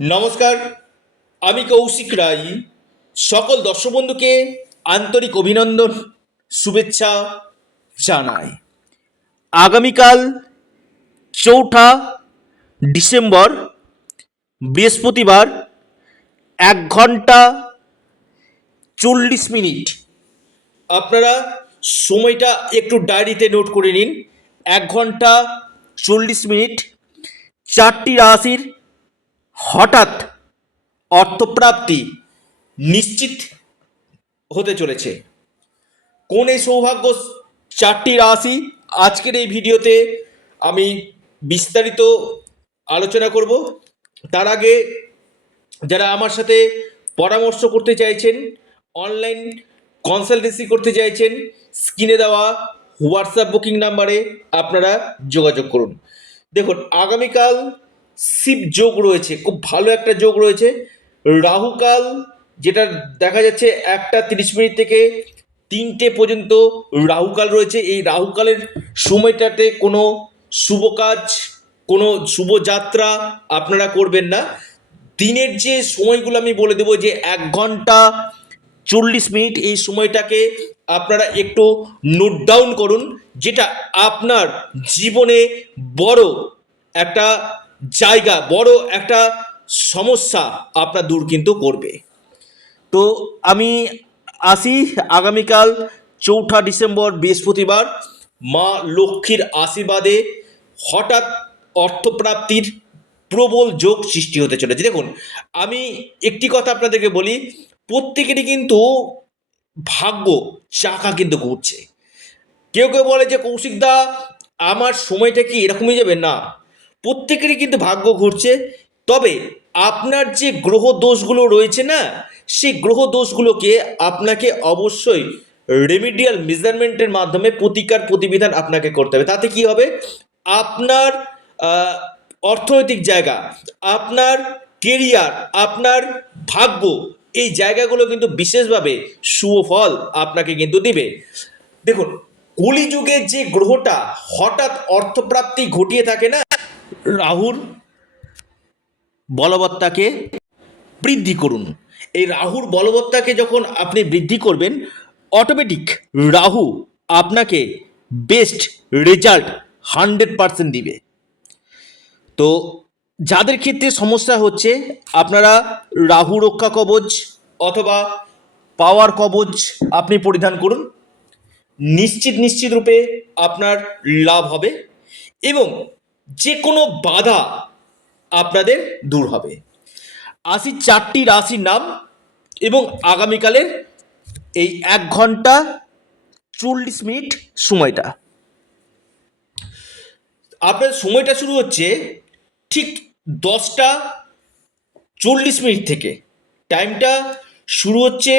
নমস্কার, আমি কৌশিক রায়। সকল দর্শক বন্ধুকে আন্তরিক অভিনন্দন, শুভেচ্ছা জানাই। আগামীকাল চৌঠা ডিসেম্বর, বৃহস্পতিবার, এক ঘণ্টা চল্লিশ মিনিট। আপনারা সময়টা একটু ডায়েরিতে নোট করে নিন। এক ঘণ্টা চল্লিশ মিনিট। চারটি রাশির হঠাৎ অর্থপ্রাপ্তি নিশ্চিত হতে চলেছে। কোন এই সৌভাগ্য চারটি রাশি আজকের এই ভিডিওতে আমি বিস্তারিত আলোচনা করব। তার আগে যারা আমার সাথে পরামর্শ করতে চাইছেন, অনলাইন কনসালটেন্সি করতে চাইছেন, স্ক্রিনে দেওয়া হোয়াটসঅ্যাপ বুকিং নাম্বারে আপনারা যোগাযোগ করুন। দেখুন, আগামীকাল শিব যোগ রয়েছে, খুব ভালো একটা যোগ রয়েছে। রাহুকাল, যেটা দেখা যাচ্ছে একটা তিরিশ মিনিট থেকে তিনটে পর্যন্ত রাহুকাল রয়েছে। এই রাহুকালের সময়টাতে কোনো শুভ কাজ, কোনো শুভযাত্রা আপনারা করবেন না। দিনের যে সময়গুলো আমি বলে দেবো যে এক ঘণ্টা চল্লিশ মিনিট, এই সময়টাকে আপনারা একটু নোট ডাউন করুন, যেটা আপনার জীবনে বড় একটা জায়গা, বড় একটা সমস্যা আপনার দূর কিন্তু করবে। তো আমি আসি আগামীকাল চৌঠা ডিসেম্বর, বৃহস্পতিবার, মা লক্ষ্মীর আশীর্বাদে হঠাৎ অর্থপ্রাপ্তির প্রবল যোগ সৃষ্টি হতে চলেছে। দেখুন, আমি একটি কথা আপনাদেরকে বলি, প্রত্যেকেরই কিন্তু ভাগ্য, চাকা কিন্তু ঘুরছে। কেউ কেউ বলে যে কৌশিকদা আমার সময়টা কি এরকমই যাবে? না। প্রত্যেকেরই কিন্তু ভাগ্য ঘুরছে। তবে আপনার যে গ্রহ দোষগুলো রয়েছে না, সেই গ্রহ দোষগুলোকে আপনাকে অবশ্যই রেমিডিয়াল মেজারমেন্টের মাধ্যমে প্রতিকার প্রতিবিধান আপনাকে করতে হবে। তাতে কি হবে? আপনার অর্থনৈতিক জায়গা, আপনার কেরিয়ার আপনার ভাগ্য, এই জায়গাগুলো কিন্তু বিশেষভাবে সুফল আপনাকে কিন্তু দিবে। দেখুন কলিযুগে যে গ্রহটা হঠাৎ অর্থপ্রাপ্তি ঘটিয়ে থাকে না রাহুর বলবত্তাকে বৃদ্ধি করুন। এই রাহুর বলবত্তাকে যখন আপনি বৃদ্ধি করবেন অটোমেটিক রাহু আপনাকে বেস্ট রেজাল্ট হান্ড্রেড পারসেন্ট দিবে। তো যাদের ক্ষেত্রে সমস্যা হচ্ছে, আপনারা রাহু রক্ষা কবচ অথবা পাওয়ার কবচ আপনি পরিধান করুন। নিশ্চিত নিশ্চিত রূপে আপনার লাভ হবে এবং যে কোনো বাধা আপনাদের দূর হবে। আসি চারটি রাশির নাম এবং আগামীকালের এই এক ঘণ্টা চল্লিশ মিনিট সময়টা। আপনার সময়টা শুরু হচ্ছে ঠিক দশটা চল্লিশ মিনিট থেকে। টাইমটা শুরু হচ্ছে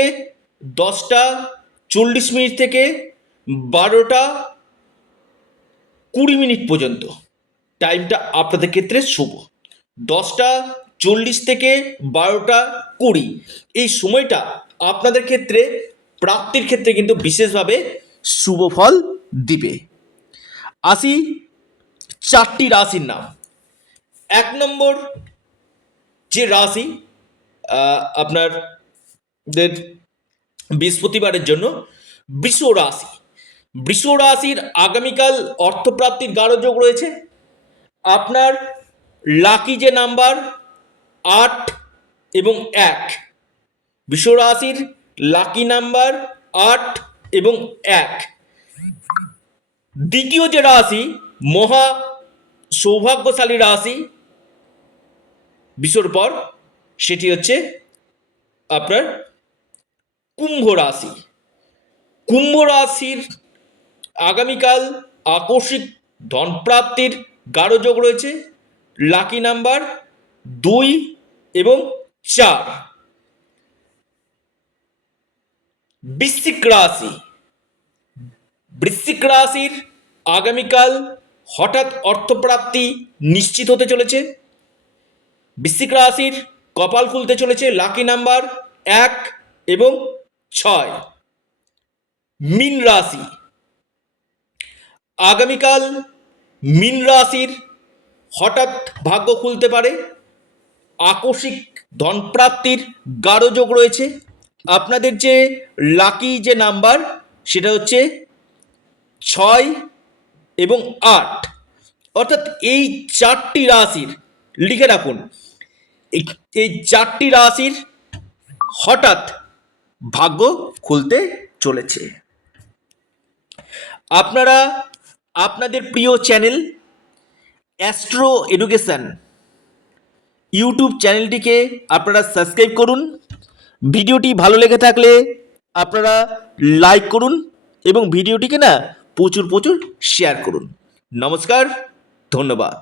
দশটা চল্লিশ মিনিট থেকে বারোটা কুড়ি মিনিট পর্যন্ত। টাইমটা আপনাদের ক্ষেত্রে শুভ। দশটা চল্লিশ থেকে বারোটা কুড়ি। এই সময়টা আপনাদের ক্ষেত্রে, প্রাপ্তির ক্ষেত্রে কিন্তু বিশেষভাবে শুভ ফল দিবে। আসি চারটি রাশির নাম। এক নম্বর যে রাশি আপনার বৃহস্পতিবারের জন্য বৃষ রাশি। বৃষ রাশির আগামীকাল অর্থপ্রাপ্তির গাঢ় যোগ রয়েছে। আপনার লাকি যে নাম্বার, আট এবং এক। বৃষ রাশির লাকি নাম্বার, আট এবং এক। দ্বিতীয় যে রাশি, মহা সৌভাগ্যশালী রাশি বিশ্বর পর, সেটি হচ্ছে আপনার কুম্ভ রাশি। কুম্ভ রাশির আগামীকাল আকস্মিক ধনপ্রাপ্তির গাঢ় যোগ রয়েছে লাকি নাম্বার দুই এবং চার। বৃশ্চিক রাশি। বৃশ্চিক রাশির আগামীকাল হঠাৎ অর্থপ্রাপ্তি নিশ্চিত হতে চলেছে। বৃশ্চিক রাশির কপাল খুলতে চলেছে লাকি নাম্বার এক এবং ছয়। মিন রাশি। আগামীকাল মিন রাশির হঠাৎ ভাগ্য খুলতে পারে। আকস্মিক ধনপ্রাপ্তির গাঢ় যোগ রয়েছে। আপনাদের যে লাকি যে নাম্বার সেটা হচ্ছে ছয় এবং আট। অর্থাৎ এই চারটি রাশির, লিখে রাখুন এই চারটি রাশির হঠাৎ ভাগ্য খুলতে চলেছে। আপনারা আপনাদের প্রিয় চ্যানেল অ্যাস্ট্রো এডুকেশান ইউটিউব চ্যানেলটিকে আপনারা সাবস্ক্রাইব করুন। ভিডিওটি ভালো লেগে থাকলে আপনারা লাইক করুন এবং ভিডিওটিকে না প্রচুর প্রচুর শেয়ার করুন। নমস্কার, ধন্যবাদ।